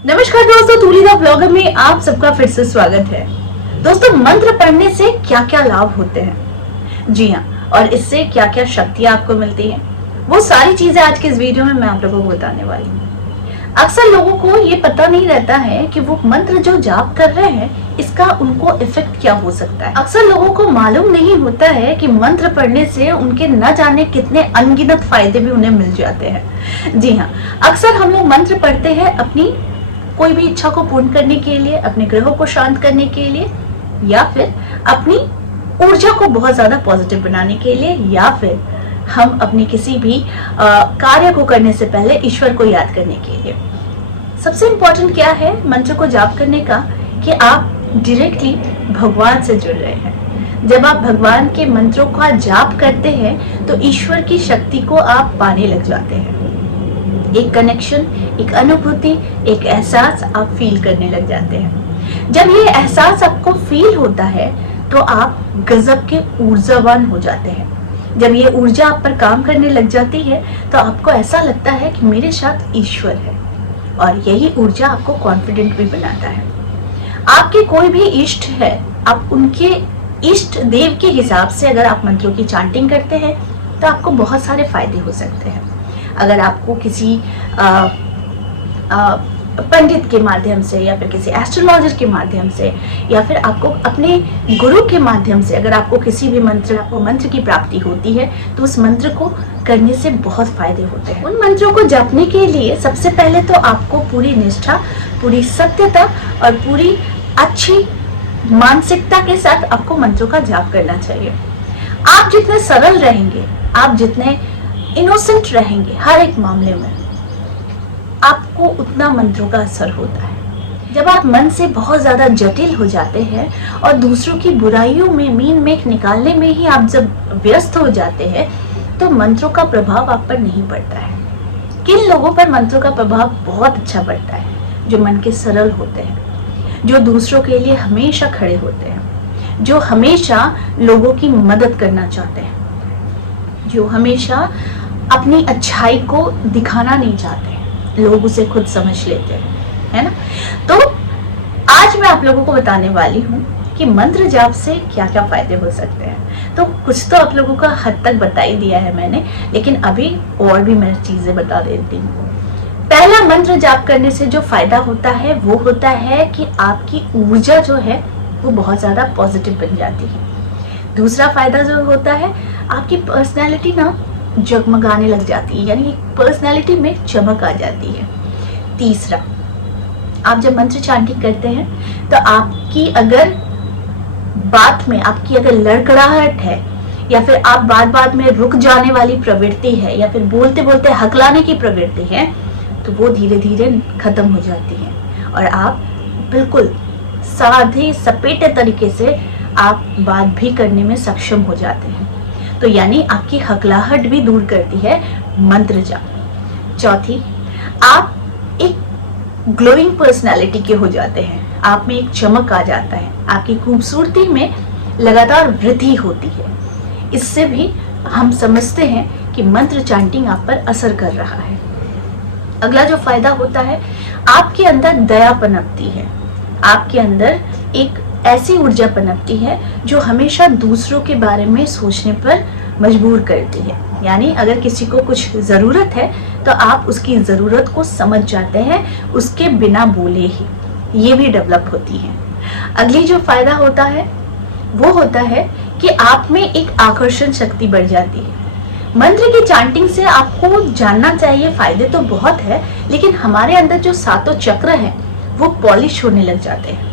नमस्कार दोस्तों, तूली the blogger में आप सबका फिर से स्वागत है। दोस्तों, मंत्र पढ़ने से क्या क्या लाभ होते हैं, जी हाँ, और इससे क्या क्या शक्तियां आपको मिलती हैं, वो सारी चीजें आज के इस वीडियो में मैं आप लोगों को बताने वाली हूँ। अक्सर लोगों को ये पता नहीं रहता है कि वो मंत्र जो जाप कर रहे हैं इसका उनको इफेक्ट क्या हो सकता है। अक्सर लोगों को मालूम नहीं होता है कि मंत्र पढ़ने से उनके न जाने कितने अनगिनत फायदे भी उन्हें मिल जाते हैं। जी हाँ, अक्सर हम लोग मंत्र पढ़ते हैं अपनी कोई भी इच्छा को पूर्ण करने के लिए, अपने ग्रहों को शांत करने के लिए, या फिर अपनी ऊर्जा को बहुत ज्यादा पॉजिटिव बनाने के लिए, या फिर हम अपने किसी भी कार्य को करने से पहले ईश्वर को याद करने के लिए। सबसे इम्पोर्टेंट क्या है मंत्र को जाप करने का, कि आप डायरेक्टली भगवान से जुड़ रहे हैं। जब आप भगवान के मंत्रों का जाप करते हैं तो ईश्वर की शक्ति को आप पाने लग जाते हैं। एक कनेक्शन, एक अनुभूति, एक एहसास आप फील करने लग जाते हैं। जब ये एहसास आपको फील होता है तो आप गजब के ऊर्जावान हो जाते हैं। जब ये ऊर्जा आप पर काम करने लग जाती है तो आपको ऐसा लगता है कि मेरे साथ ईश्वर है, और यही ऊर्जा आपको कॉन्फिडेंट भी बनाता है। आपके कोई भी इष्ट है, आप उनके इष्ट देव के हिसाब से अगर आप मंत्रों की चांटिंग करते हैं तो आपको बहुत सारे फायदे हो सकते हैं। अगर आपको किसी पंडित के माध्यम से, या फिर किसी एस्ट्रोलॉजर के माध्यम से, या फिर आपको अपने गुरु के माध्यम से अगर आपको किसी भी मंत्र की प्राप्ति होती है तो उस मंत्र को करने से बहुत फायदे होते हैं। उन मंत्रों को जपने के लिए सबसे पहले तो आपको पूरी निष्ठा, पूरी सत्यता और पूरी अच्छी मानसिकता के साथ आपको मंत्रों का जाप करना चाहिए। आप जितने सरल रहेंगे, आप जितने इनोसेंट रहेंगे हर एक मामले में, आपको उतना मंत्रों का असर होता है। जब आप मन से बहुत ज्यादा जटिल हो जाते हैं और दूसरों की बुराइयों में मीन मेख निकालने में ही आप जब व्यस्त हो जाते हैं तो मंत्रों का प्रभाव आप पर नहीं पड़ता है। किन लोगों पर मंत्रों का प्रभाव बहुत अच्छा पड़ता है? जो मन के सरल होते हैं, जो दूसरों के लिए हमेशा खड़े होते हैं, जो हमेशा लोगों की मदद करना चाहते हैं, जो हमेशा अपनी अच्छाई को दिखाना नहीं चाहते, लोग उसे खुद समझ लेते हैं, है ना। तो आज मैं आप लोगों को बताने वाली हूँ कि मंत्र जाप से क्या क्या फायदे हो सकते हैं। तो कुछ तो आप लोगों का हद तक बता ही दिया है मैंने, लेकिन अभी और भी मैं चीजें बता देती हूँ। पहला, मंत्र जाप करने से जो फायदा होता है वो होता है कि आपकी ऊर्जा जो है वो बहुत ज्यादा पॉजिटिव बन जाती है। दूसरा फायदा जो होता है, आपकी पर्सनैलिटी ना जगमगाने लग जाती है, यानी पर्सनैलिटी में चमक आ जाती है। तीसरा, आप जब मंत्र चांटिंग करते हैं तो आपकी अगर बात में आपकी अगर लड़खड़ाहट है, या फिर आप बात में रुक जाने वाली प्रवृत्ति है, या फिर बोलते बोलते हकलाने की प्रवृत्ति है, तो वो धीरे धीरे खत्म हो जाती है और आप बिल्कुल साधे सपेटे तरीके से आप बात भी करने में सक्षम हो जाते हैं। तो यानी आपकी हकलाहट भी दूर करती है मंत्र जाप। चौथी, आप एक ग्लोइंग पर्सनालिटी के हो जाते हैं, आप में एक चमक आ जाता है, आपकी खूबसूरती में लगातार वृद्धि होती है। इससे भी हम समझते हैं कि मंत्र चांटिंग आप पर असर कर रहा है। अगला जो फायदा होता है, आपके अंदर दया पनपती है, आपके अंदर एक ऐसी ऊर्जा पनपती है जो हमेशा दूसरों के बारे में सोचने पर मजबूर करती है। यानी अगर किसी को कुछ ज़रूरत है तो आप उसकी ज़रूरत को समझ जाते हैं उसके बिना बोले ही, ये भी डेवलप होती है। अगली जो फायदा होता है वो होता है कि आप में एक आकर्षण शक्ति बढ़ जाती है। मंत्र की चांटिंग से आपको जानना चाहिए फायदे तो बहुत है, लेकिन हमारे अंदर जो सातों चक्र हैं वो पॉलिश होने लग जाते हैं।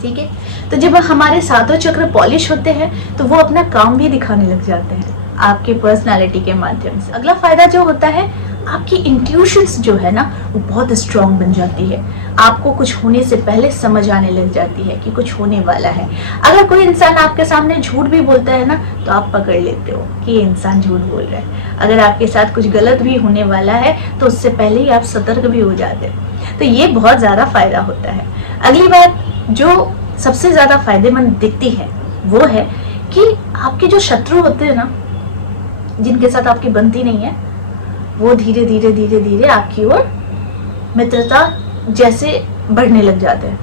ठीक है, तो जब हमारे सातों चक्र पॉलिश होते हैं तो वो अपना काम भी दिखाने लग जाते हैं आपके पर्सनालिटी के माध्यम से। अगला फायदा जो होता है, आपकी इंट्यूशंस जो है ना वो बहुत स्ट्रांग बन जाती है। आपको कुछ होने से पहले समझ आने लग जाती है कि कुछ होने वाला है। अगर कोई इंसान आपके सामने झूठ भी बोलता है ना तो आप पकड़ लेते हो कि ये इंसान झूठ बोल रहा है। अगर आपके साथ कुछ गलत भी होने वाला है तो उससे पहले ही आप सतर्क भी हो जाते हैं। तो ये बहुत ज्यादा फायदा होता है। अगली बात जो सबसे ज्यादा फायदेमंद दिखती है वो है कि आपके जो शत्रु होते हैं ना, जिनके साथ आपकी बनती नहीं है, वो धीरे धीरे आपकी ओर मित्रता जैसे बढ़ने लग जाते हैं,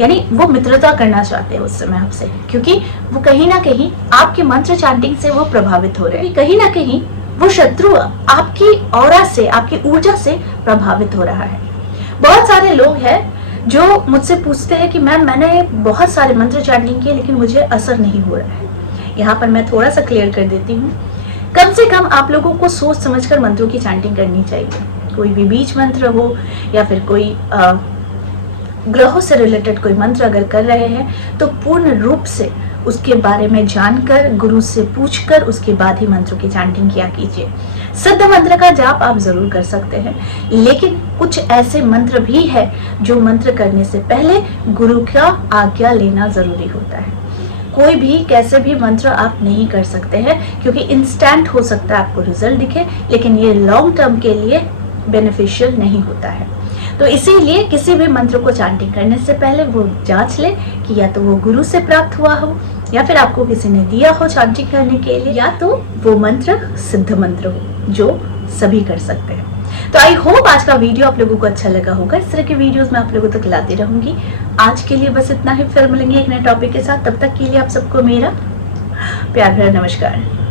यानी वो मित्रता करना चाहते हैं उस समय आपसे, क्योंकि वो कहीं ना कहीं आपके मंत्र चैंटिंग से वो प्रभावित हो रहे हैं। कहीं ना कहीं वो शत्रु आपकी ऑरा से, आपकी ऊर्जा से प्रभावित हो रहा है। बहुत सारे लोग हैं जो मुझसे पूछते हैं कि मैम मैंने बहुत सारे मंत्र चैंटिंग किए लेकिन मुझे असर नहीं हो रहा है। यहाँ पर मैं थोड़ा सा क्लियर कर देती हूँ। कम से कम आप लोगों को सोच समझकर मंत्रों की चैंटिंग करनी चाहिए। कोई भी बीज मंत्र हो या फिर कोई ग्रहों से रिलेटेड कोई मंत्र अगर कर रहे हैं तो पूर्ण रूप से उसके बारे में जानकर, गुरु से पूछकर उसके बाद ही मंत्रों की चैंटिंग किया कीजिए। सिद्ध मंत्र का जाप आप जरूर कर सकते हैं, लेकिन कुछ ऐसे मंत्र भी है जो मंत्र करने से पहले गुरु का आज्ञा लेना जरूरी होता है। कोई भी कैसे भी मंत्र आप नहीं कर सकते हैं, क्योंकि इंस्टेंट हो सकता है आपको रिजल्ट दिखे, लेकिन ये लॉन्ग टर्म के लिए बेनिफिशियल नहीं होता है। तो इसीलिए किसी भी मंत्र को चैंटिंग करने से पहले वो जांच ले कि या तो वो गुरु से प्राप्त हुआ हो या फिर आपको किसी ने दिया हो चैंटिंग करने के लिए, या तो वो मंत्र सिद्ध मंत्र हो जो सभी कर सकते हैं। तो आई होप आज का वीडियो आप लोगों को अच्छा लगा होगा। इस तरह के वीडियोस मैं आप लोगों तक लाती रहूंगी। आज के लिए बस इतना ही, फिर मिलेंगे एक नए टॉपिक के साथ। तब तक के लिए आप सबको मेरा प्यार भरा नमस्कार।